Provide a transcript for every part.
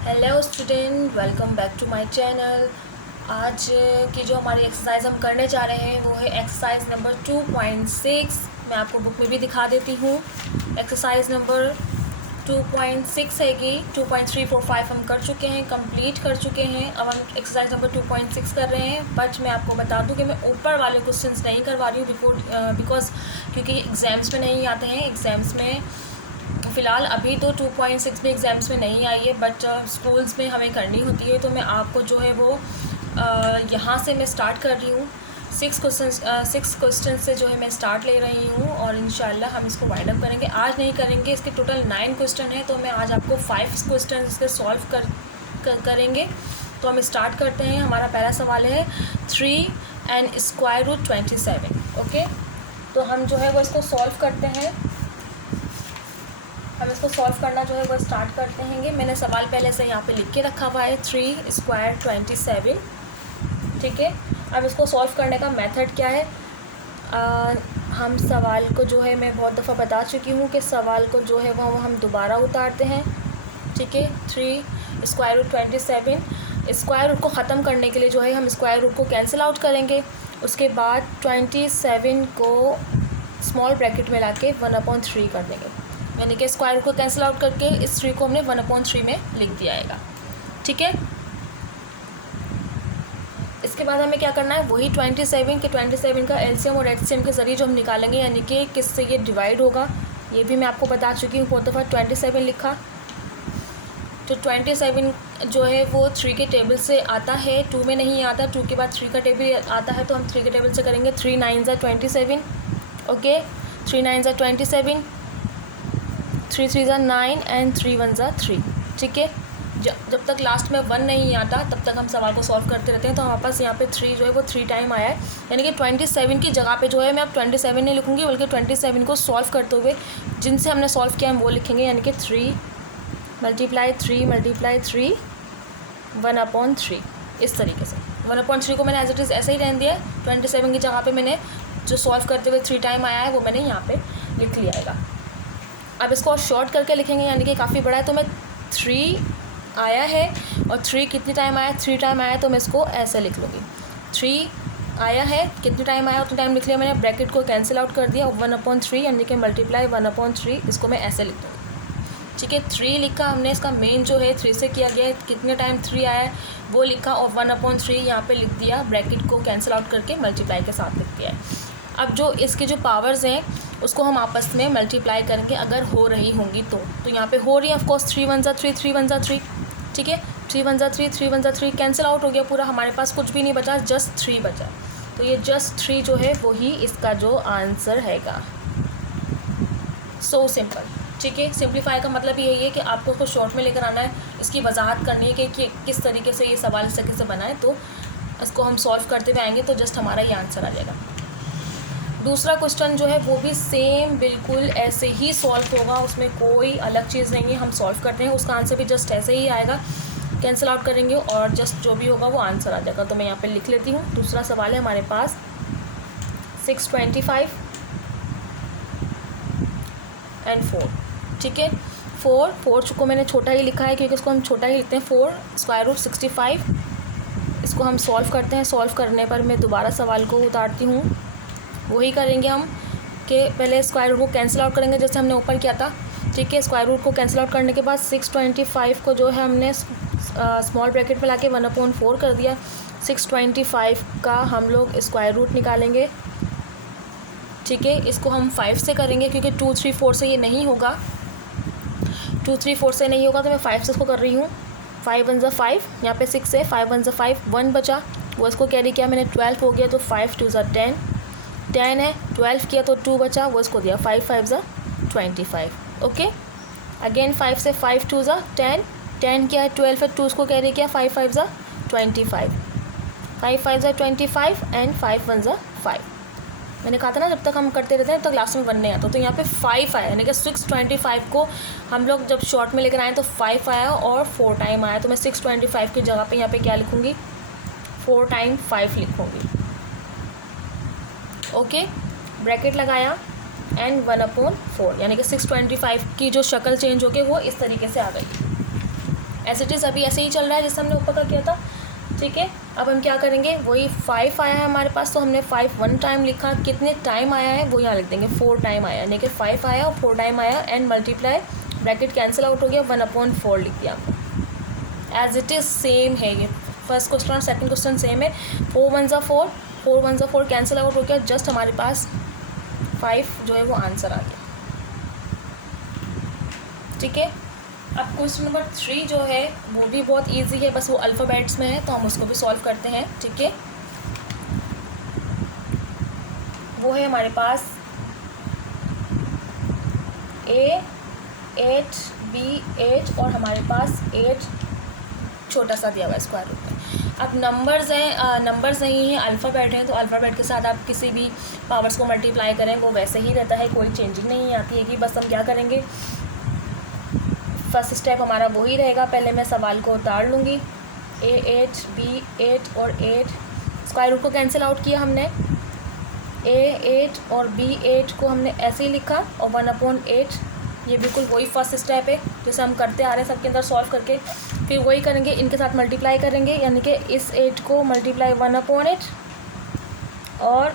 Hello student, welcome back to my channel. आज की जो हमारी एक्सरसाइज हम करने जा रहे हैं वो है एक्सरसाइज नंबर 2.6। मैं आपको बुक में भी दिखा देती हूँ। एक्सरसाइज नंबर 2.6 है कि 2.3, 4, 5 हम कर चुके हैं, कंप्लीट कर चुके हैं। अब हम एक्सरसाइज नंबर 2.6 कर रहे हैं। बट मैं आपको बता दूँ कि मैं ऊपर वाले क्वेश्चंस नहीं करवा रही हूँ बिकॉज क्योंकि एग्ज़ाम्स में नहीं आते हैं। एग्ज़ाम्स में फ़िलहाल अभी तो 2.6 भी एग्ज़ाम्स में नहीं आई है, बट स्कूल्स में हमें करनी होती है। तो मैं आपको जो है वो यहाँ से मैं स्टार्ट कर रही हूँ। 6 क्वेश्चन से जो है मैं स्टार्ट ले रही हूँ और इंशाल्लाह हम इसको वाइंड अप करेंगे। आज नहीं करेंगे, इसके टोटल 9 क्वेश्चन है, तो मैं आज आपको 5 क्वेश्चन इसके सॉल्व करेंगे। तो हम स्टार्ट करते हैं। हमारा पहला सवाल है 3 and square root 27। ओके, तो हम जो है वो इसको सॉल्व करते हैं। हम इसको सॉल्व करना जो है वो स्टार्ट करते हैं। मैंने सवाल पहले से यहाँ पे लिख के रखा हुआ है 3 स्क्वायर 27। ठीक है, अब इसको सॉल्व करने का मेथड क्या है। हम सवाल को जो है मैं बहुत दफ़ा बता चुकी हूँ कि सवाल को जो है वो हम दोबारा उतारते हैं। ठीक है, 3 स्क्वायर रूट 27। स्क्वायर रूट को ख़त्म करने के लिए जो है हम स्क्वायर रूट को कैंसिल आउट करेंगे। उसके बाद 27 को स्मॉल ब्रैकेट में ला के 1/3 कर देंगे, यानी कि स्क्वायर रूट को कैंसिल आउट करके इस 3 को हमने 1/3 में लिख दिया आएगा। ठीक है, इसके बाद हमें क्या करना है, वही 27 का एलसीएम और एचसीएम के ज़रिए जो हम निकालेंगे, यानी कि किससे ये डिवाइड होगा ये भी मैं आपको बता चुकी हूँ। बहुत दफ़ा 27 लिखा, तो 27 जो है वो 3 के टेबल से आता है, 2 में नहीं आता। 2 के बाद 3 का टेबल आता है, तो हम 3 के टेबल से करेंगे। 3 9 27। Okay, 3 9 27, 3 3 9 and 3 1 3। ठीक है, जब तक लास्ट में 1 नहीं आता तब तक हम सवाल को सॉल्व करते रहते हैं। तो हमारे पास यहाँ पे 3 जो है वो 3 टाइम आया है, यानी कि 27 की जगह पे जो है मैं अब 27 नहीं लिखूँगी, बल्कि 27 को सॉल्व करते हुए जिनसे हमने सॉल्व किया हम वो लिखेंगे, यानी कि 3 × 3 1/3। इस तरीके से 1/3 को मैंने एज इट इज़ ऐसे ही रहने दिया। 27 की जगह पे मैंने जो सॉल्व करते हुए 3 टाइम आया है वो मैंने यहाँ पे लिख लिया आएगा। अब इसको और शॉर्ट करके लिखेंगे, यानी कि काफ़ी बड़ा है, तो मैं 3 आया है और 3 कितनी टाइम आया, 3 टाइम आया, तो मैं इसको ऐसे लिख लूँगी। 3 आया है, कितनी टाइम आया उतनी टाइम लिख लिया मैंने, ब्रैकेट को कैंसिल आउट कर दिया, 1/3 यानी कि मल्टीप्लाई 1/3, इसको मैं ऐसे लिख दूँगी। ठीक है, 3 लिखा हमने, इसका मेन जो है 3 से किया गया है, कितने टाइम 3 आया है वो लिखा और 1/3 यहाँ पे लिख दिया, ब्रैकेट को कैंसिल आउट करके मल्टीप्लाई के साथ लिख दिया है। अब जो इसकी जो पावर्स हैं उसको हम आपस में मल्टीप्लाई करेंगे, अगर हो रही होंगी तो यहाँ पे हो रही है ऑफकोर्स। 3 1 3, 3 1 3। ठीक है, 3 1 3, 3 1 3 कैंसिल आउट हो गया पूरा, हमारे पास कुछ भी नहीं बचा, जस्ट 3 बचा। तो ये जस्ट 3 जो है वही इसका जो आंसर हैगा। So simple. ठीक है, सिंप्लीफाई का मतलब यही है कि आपको उसको शॉर्ट में लेकर आना है, इसकी वजाहत करनी है कि किस तरीके से ये सवाल इस तरीके से बना है। तो इसको हम सॉल्व करते हुए आएंगे तो जस्ट हमारा ये आंसर आ जाएगा। दूसरा क्वेश्चन जो है वो भी सेम बिल्कुल ऐसे ही सॉल्व होगा, उसमें कोई अलग चीज़ नहीं है। हम सॉल्व करते हैं, उसका आंसर भी जस्ट ऐसे ही आएगा, कैंसिल आउट करेंगे और जस्ट जो भी होगा वो आंसर आ जाएगा। तो मैं यहाँ पे लिख लेती हूँ। दूसरा सवाल है हमारे पास 625 एंड 4। ठीक है, 4 को मैंने छोटा ही लिखा है क्योंकि इसको हम छोटा ही लिखते हैं। 4 स्क्वायर रूट 65, इसको हम सॉल्व करते हैं। सॉल्व करने पर मैं दोबारा सवाल को उतारती हूँ, वही करेंगे हम कि पहले स्क्वायर रूट को कैंसिल आउट करेंगे जैसे हमने ऊपर किया था। ठीक है, स्क्वायर रूट को कैंसिल आउट करने के बाद 625 को जो है हमने स्मॉल ब्रैकेट में लाके 1/4 कर दिया। 625 का हम लोग स्क्वायर रूट निकालेंगे। ठीक है, इसको हम 5 से करेंगे क्योंकि 2 3 4 से ये नहीं होगा, 2 3 4 से नहीं होगा, तो मैं 5 से इसको कर रही हूँ। 5 1 5, यहाँ पे 6 है, 5 1 5, 1 बचा, वो इसको कैरी किया मैंने, 12 हो गया, तो 5 2 10, 10 है, 12 किया तो 2 बचा, वो इसको दिया, 5 5 25। ओके, अगेन 5 से 5 2 10, 10 किया है, 12 है, 2 उसको कैरी किया, 5 5 25, 5 5 25 एंड 5 1 5। मैंने कहा था ना जब तक हम करते रहते हैं तब लास्ट में 1 नहीं आता। तो यहाँ पे 5 आया, यानी कि 625 को हम लोग जब शॉर्ट में लेकर आए तो 5 आया और 4 टाइम आया। तो मैं 625 की जगह पे यहाँ पे क्या लिखूँगी, 4 टाइम 5 लिखूँगी। ओके, ब्रैकेट लगाया एंड 1/4, यानी कि 625 की जो शक्ल चेंज होके वो इस तरीके से आ गई। एज इट इज़ अभी ऐसे ही चल रहा है जैसे हमने ऊपर का किया था, ठीक है। अब हम क्या करेंगे, वही 5 आया है हमारे पास, तो हमने 5 1 टाइम लिखा, कितने टाइम आया है वो यहाँ लिख देंगे, 4 टाइम आया, यानी कि 5 आया और 4 टाइम आया, and multiply, bracket cancel out हो गया, 1/4 लिख दिया हमने। एज इट इज़ सेम है ये, फर्स्ट क्वेश्चन और सेकंड क्वेश्चन सेम है। 4 1 4, 4 1 4 कैंसिल आउट हो गया, जस्ट हमारे पास 5 जो है वो आंसर आ गया, ठीक है। अब क्वेश्चन नंबर 3 जो है वो भी बहुत इजी है, बस वो अल्फ़ाबेट्स में है, तो हम उसको भी सॉल्व करते हैं, ठीक है। वो है हमारे पास A 8 B 8 और हमारे पास 8 छोटा सा दिया हुआ है स्क्वायर रूट में। अब नंबर्स हैं, नंबर्स नहीं हैं, अल्फ़ाबेट हैं, तो अल्फ़ाबेट के साथ आप किसी भी पावर्स को मल्टीप्लाई करें वो वैसे ही रहता है, कोई चेंजिंग नहीं आती है कि बस हम क्या करेंगे, फर्स्ट स्टेप हमारा वही रहेगा। पहले मैं सवाल को उतार लूँगी, A 8 B 8 और 8 स्क्वायर रूट को कैंसिल आउट किया हमने, A 8 और B 8 को हमने ऐसे ही लिखा और 1/8, ये बिल्कुल वही फर्स्ट स्टेप है जैसे हम करते आ रहे हैं सबके अंदर सॉल्व करके। फिर वही करेंगे, इनके साथ मल्टीप्लाई करेंगे, यानी कि इस 8 को मल्टीप्लाई 1/8 और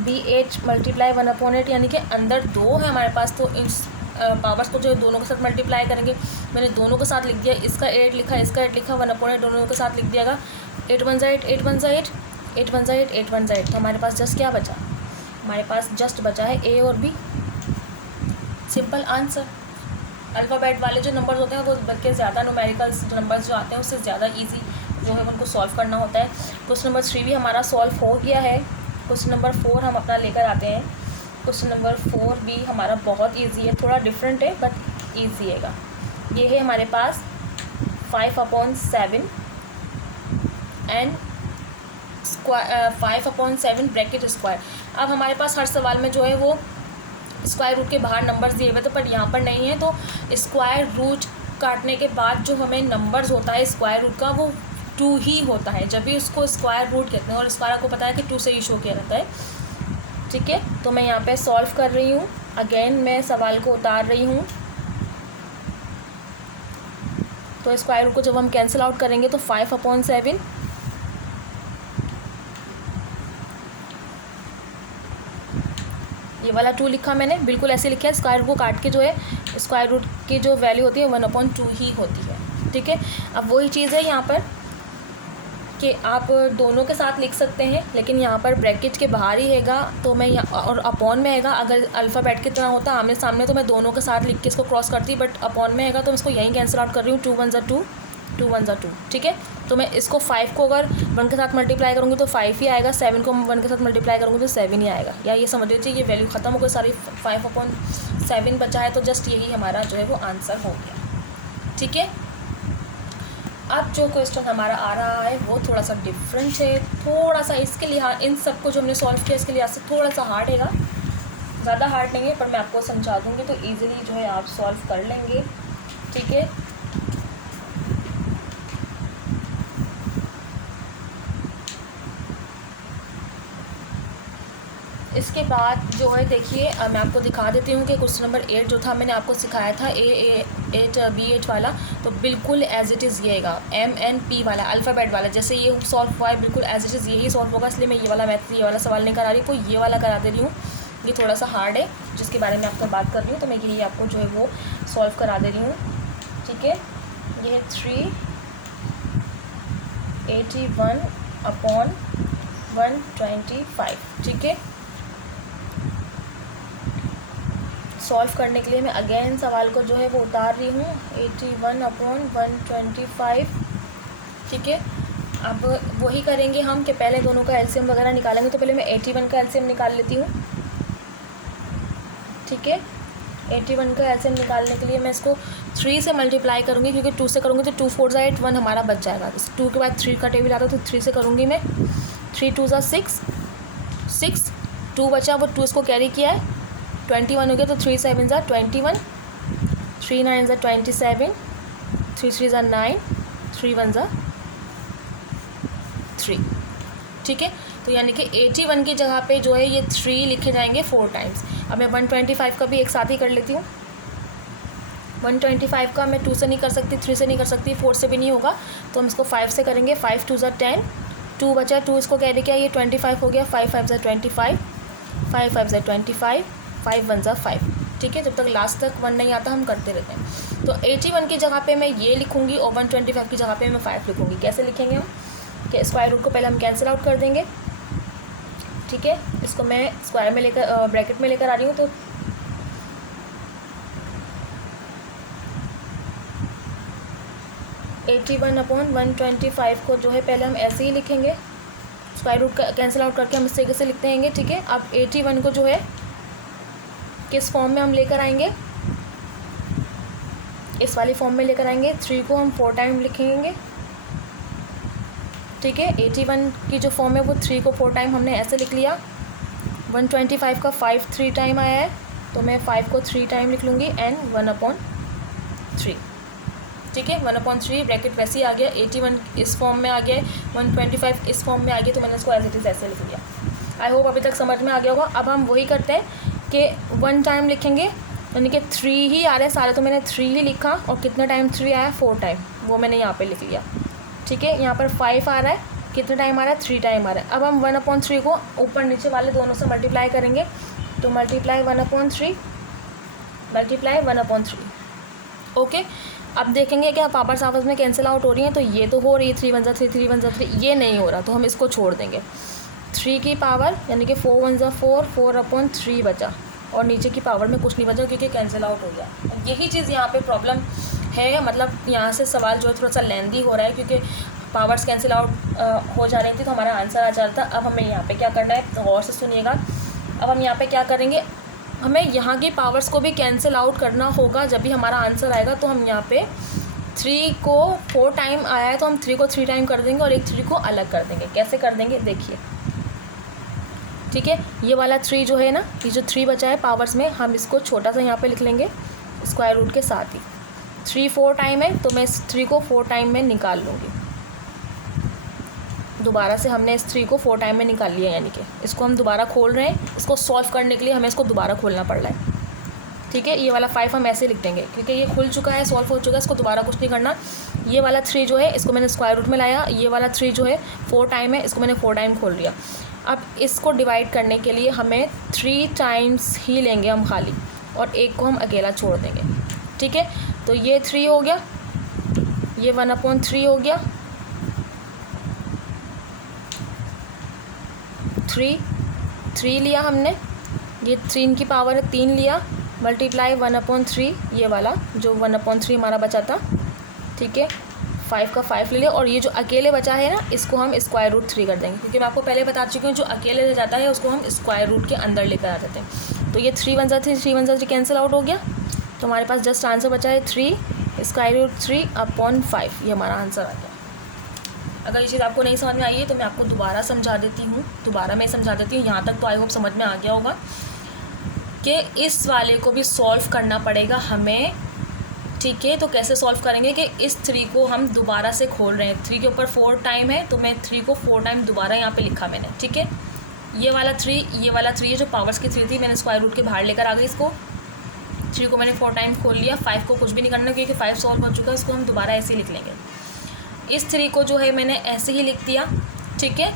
B 8 मल्टीप्लाई 1/8, यानी कि अंदर 2 है हमारे पास, तो इन पावर्स को जो है दोनों के साथ मल्टीप्लाई करेंगे। मैंने दोनों के साथ लिख दिया, इसका 8 लिखा, इसका 8 लिखा, 1/8 दोनों के साथ लिख दिएगा। 8 1 8 8 1 8 8 1 8 8 1 8, तो हमारे पास जस्ट क्या बचा, हमारे पास जस्ट बचा है A और B, सिंपल आंसर। अल्फ़ाबेट वाले जो नंबर्स होते हैं वो बल्कि ज़्यादा न्यूमेरिकल्स नंबर्स जो आते हैं उससे ज़्यादा इजी जो है उनको सॉल्व करना होता है। क्वेश्चन नंबर 3 भी हमारा सॉल्व हो गया है। क्वेश्चन नंबर 4 हम अपना लेकर आते हैं। क्वेश्चन नंबर 4 भी हमारा बहुत इजी है, थोड़ा डिफरेंट है बट ईजी हैगा। ये है हमारे पास 5/7 एंड 5/7 ब्रैकेट स्क्वायर। अब हमारे पास हर सवाल में जो है वो स्क्वायर रूट के बाहर नंबर्स दिए हुए थे, पर यहाँ पर नहीं है, तो स्क्वायर रूट काटने के बाद जो हमें नंबर्स होता है स्क्वायर रूट का वो 2 ही होता है, जब भी उसको स्क्वायर रूट कहते हैं, और स्क्वायर को पता है कि 2 से ही शो किया जाता है, ठीक है। तो मैं यहाँ पे सॉल्व कर रही हूँ, अगेन मैं सवाल को उतार रही हूँ। तो स्क्वायर रूट को जब हम कैंसिल आउट करेंगे तो 5/7 ये वाला 2 लिखा मैंने, बिल्कुल ऐसे लिखा है, स्क्वायर रूट को काट के जो है स्क्वायर रूट की जो वैल्यू होती है 1/2 ही होती है, ठीक है। अब वही चीज़ है यहाँ पर कि आप दोनों के साथ लिख सकते हैं, लेकिन यहाँ पर ब्रैकेट के बाहर ही हैगा, तो मैं यहाँ और अपॉन में हैगा। अगर अल्फ़ाबेट की तरह होता आमने सामने तो मैं दोनों के साथ लिख के इसको क्रॉस करती, बट अपॉन में हैगा तो मैं इसको यहीं कैंसिल आउट कर रही हूँ। 2 1 2 2 1 2, ठीक है। तो मैं इसको 5 को अगर 1 के साथ मल्टीप्लाई करूँगी तो 5 ही आएगा, 7 को 1 के साथ मल्टीप्लाई करूँगी तो 7 ही आएगा। या ये समझ लीजिए ये वैल्यू ख़त्म हो गई सारी, 5/7 बचा है, तो जस्ट यही हमारा जो है वो आंसर हो गया, ठीक है। अब जो क्वेश्चन हमारा आ रहा है वो थोड़ा सा डिफरेंट है, थोड़ा सा इसके लिहाज, इन सब को जो हमने सॉल्व किया इसके लिहाज से थोड़ा सा हार्ड हैगा, ज़्यादा हार्ड नहीं है, पर मैं आपको समझा दूँगी तो ईज़िली जो है आप सॉल्व कर लेंगे, ठीक है। इसके बाद जो है देखिए मैं आपको दिखा देती हूँ कि क्वेश्चन नंबर 8 जो था मैंने आपको सिखाया था A 8 B 8 वाला, तो बिल्कुल एज इट इज़ ये आएगा, MNP वाला अल्फ़ाबेट वाला, जैसे ये सॉल्व हुआ है बिल्कुल एज इट इज़ यही सॉल्व होगा, इसलिए मैं ये वाला मैथ ये वाला सवाल नहीं करा रही, कोई ये वाला करा दे रही हूँ। ये थोड़ा सा हार्ड है जिसके बारे में आपको बात कर रही हूँ, तो मैं यही आपको जो है वो सॉल्व करा दे रही हूँ, ठीक है। ये है 381/125, ठीक है। सॉल्व करने के लिए मैं अगेन सवाल को जो है वो उतार रही हूँ, 81/125, ठीक है। अब वही करेंगे हम कि पहले दोनों का एलसीएम वगैरह निकालेंगे, तो पहले मैं 81 का एलसीएम निकाल लेती हूँ, ठीक है। 81 का एलसीएम निकालने के लिए मैं इसको 3 से मल्टीप्लाई करूँगी, क्योंकि 2 से करूँगी तो 2 4 8 1 हमारा बच जाएगा। 2 के बाद 3 का टेबल आता है तो 3 से करूँगी मैं, 3 2 6 6, 2 बचा वो 2 इसको कैरी किया है, 21 हो गया, तो 3 7 21, 3 9 27, 3 3 9, 3 1 3, ठीक है। तो यानी कि 81 की जगह पे जो है ये 3 लिखे जाएंगे 4 टाइम्स। अब मैं 125 का भी एक साथ ही कर लेती हूँ। 125 का मैं 2 से नहीं कर सकती, 3 से नहीं कर सकती, 4 से भी नहीं होगा, तो हम इसको 5 से करेंगे। 5 2 = 10, 2 बचा, 2 इसको कैरी किया, ये 25 हो गया। 5 5 = 25, 5 5 = 25, 5 1 = 5। ठीक है, जब तक लास्ट तक 1 नहीं आता हम करते रहते हैं। तो 81 की जगह पे मैं ये लिखूँगी और 125 की जगह पे मैं 5 लिखूँगी। कैसे लिखेंगे हम कि स्क्वायर रूट को पहले हम कैंसिल आउट कर देंगे। ठीक है, इसको मैं स्क्वायर में लेकर ब्रैकेट में लेकर आ रही हूँ। तो 81/125 को जो है पहले हम ऐसे ही लिखेंगे, स्क्वायर रूट का कैंसिल आउट करके हम इस तरीके से लिखते हैं। ठीक है, अब 81 को जो है किस फॉर्म में हम लेकर आएंगे, इस वाली फॉर्म में लेकर आएंगे। 3 को हम 4 टाइम लिखेंगे। ठीक है, 81 की जो फॉर्म है वो 3 को 4 टाइम हमने ऐसे लिख लिया। 125 का 5 3 टाइम आया है, तो मैं 5 को 3 टाइम लिख लूँगी एंड 1/3। ठीक है, 1/3 ब्रैकेट वैसे ही आ गया। 81 इस फॉर्म में आ गया, 125 इस फॉर्म में आ गया, तो मैंने इसको एज इट इज़ ऐसे लिख लिया। आई होप अभी तक समझ में आ गया होगा। अब हम वही करते हैं कि 1 टाइम लिखेंगे, यानी कि 3 ही आ रहे हैं सारे, तो मैंने 3 ही लिखा। और कितना टाइम 3 आया, 4 टाइम, वो मैंने यहाँ पे लिख लिया। ठीक है, यहाँ पर 5 आ रहा है, कितना टाइम आ रहा है, 3 टाइम आ रहा है। अब हम 1/3 को ऊपर नीचे वाले दोनों से मल्टीप्लाई करेंगे, तो मल्टीप्लाई 1/3 मल्टीप्लाई 1/3। ओके, अब देखेंगे कि पावर्स आपस में कैंसिल आउट हो रही हैं, तो ये तो हो रही है 3 1 = 3, 3 1 = 3, ये नहीं हो रहा, तो हम इसको छोड़ देंगे। 3 की पावर यानी कि 4 1 = 4, 4/3 बचा, और नीचे की पावर में कुछ नहीं बचा क्योंकि कैंसिल आउट हो गया। यही चीज़ यहाँ पे प्रॉब्लम है, मतलब यहाँ से सवाल जो है थोड़ा सा लेंदी हो रहा है, क्योंकि पावर्स कैंसिल आउट हो जा रही थी तो हमारा आंसर आ जाता। अब हमें यहाँ पे क्या करना है, तो गौर से सुनिएगा। अब हम यहाँ पे क्या करेंगे, हमें यहाँ की पावर्स को भी कैंसिल आउट करना होगा जब भी हमारा आंसर आएगा। तो हम यहाँ पे 3 को 4 टाइम आया है, तो हम 3 को 3 टाइम कर देंगे और एक 3 को अलग कर देंगे। कैसे कर देंगे देखिए। ठीक है, ये वाला 3 जो है ना, ये जो 3 बचा है पावर्स में, हम इसको छोटा सा यहाँ पे लिख लेंगे स्क्वायर रूट के साथ ही। 3 4 टाइम है, तो मैं इस 3 को 4 टाइम में निकाल लूँगी। दोबारा से हमने इस 3 को 4 टाइम में निकाल लिया, यानी कि इसको हम दोबारा खोल रहे हैं। इसको सॉल्व करने के लिए हमें इसको दोबारा खोलना पड़ रहा है। ठीक है, ये वाला 5 हम ऐसे लिख देंगे क्योंकि ये खुल चुका है, सॉल्व हो चुका है, इसको दोबारा कुछ नहीं करना। ये वाला 3 जो है इसको मैंने स्क्वायर रूट में लाया। ये वाला 3 जो है 4 टाइम है, इसको मैंने 4 टाइम खोल लिया। अब इसको डिवाइड करने के लिए हमें 3 टाइम्स ही लेंगे हम खाली, और एक को हम अकेला छोड़ देंगे। ठीक है, तो ये 3 हो गया, ये 1/3 हो गया, 3 लिया हमने, ये 3 की पावर है 3 लिया, मल्टीप्लाई 1/3 ये वाला जो 1/3 हमारा बचा था। ठीक है, 5 का 5 ले लिया, और ये जो अकेले बचा है ना, इसको हम स्क्वायर रूट 3 कर देंगे, क्योंकि मैं आपको पहले बता चुकी हूँ जो अकेले रह जाता है उसको हम स्क्वायर रूट के अंदर लेकर आ जाते हैं। तो ये 3 1 = 3, 3 1 = 3 कैंसिल आउट हो गया, तो हमारे पास जस्ट आंसर बचा है 3 स्क्वायर रूट 3/5, ये हमारा आंसर आ गया। अगर ये चीज़ आपको नहीं समझ में आई है तो मैं आपको दोबारा समझा देती हूँ, दोबारा मैं समझा देती हूँ। यहाँ तक तो आई होप समझ में आ गया होगा कि इस वाले को भी सॉल्व करना पड़ेगा हमें। ठीक है, तो कैसे सॉल्व करेंगे कि इस 3 को हम दोबारा से खोल रहे हैं। 3 के ऊपर 4 टाइम है, तो मैं 3 को 4 टाइम दोबारा यहाँ पे लिखा मैंने। ठीक है, ये वाला 3 है जो पावर्स की 3 थी, मैंने स्क्वायर रूट के बाहर लेकर आ गई इसको। 3 को मैंने 4 टाइम खोल लिया, 5 को कुछ भी नहीं करना क्योंकि 5 सॉल्व हो चुका है, इसको हम दोबारा ऐसे ही लिख लेंगे। इस 3 को जो है मैंने ऐसे ही लिख दिया। ठीक है,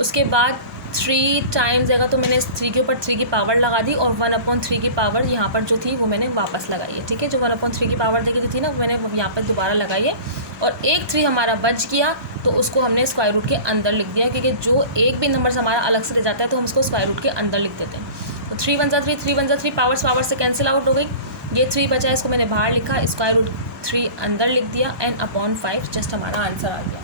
उसके बाद 3 टाइम्स जाएगा, तो मैंने इस 3 के ऊपर 3 की पावर लगा दी, और 1/3 की पावर यहाँ पर जो थी वो मैंने वापस लगाई है। ठीक है, जो 1/3 की पावर देखी थी ना, वो मैंने यहाँ पर दोबारा लगाई है, और एक 3 हमारा बच गया, तो उसको हमने स्क्वायर रूट के अंदर लिख दिया, क्योंकि जो एक भी नंबर से हमारा अलग से रह जाता है तो हम उसको स्क्वायर रूट के अंदर लिख देते हैं। तो 3 1 = 3, 3 1 = 3, पावर से कैंसिल आउट हो गई। ये 3 बचा है, इसको मैंने बाहर लिखा, स्क्वायर रूट 3 अंदर लिख दिया, एंड अपॉन 5 जस्ट हमारा आंसर आ गया।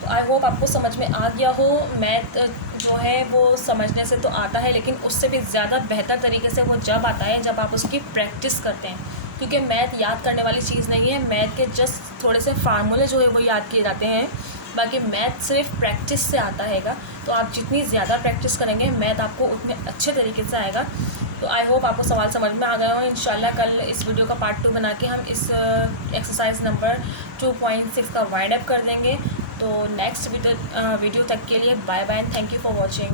तो आई होप आपको समझ में आ गया हो। मैथ जो है वो समझने से तो आता है, लेकिन उससे भी ज़्यादा बेहतर तरीके से वो जब आता है जब आप उसकी प्रैक्टिस करते हैं, क्योंकि मैथ याद करने वाली चीज़ नहीं है। मैथ के जस्ट थोड़े से फार्मूले जो है वो याद किए जाते हैं, बाकी मैथ सिर्फ प्रैक्टिस से आता हैगा। तो आप जितनी ज़्यादा प्रैक्टिस करेंगे मैथ आपको उतने अच्छे तरीके से आएगा। तो आई होप आपको सवाल समझ में आ गया हो। इंशाल्लाह कल इस वीडियो का पार्ट 2 बना के हम इस एक्सरसाइज नंबर 2.6 का वाइंड अप कर देंगे। तो नेक्स्ट वीडियो तक के लिए bye bye, thank you for watching.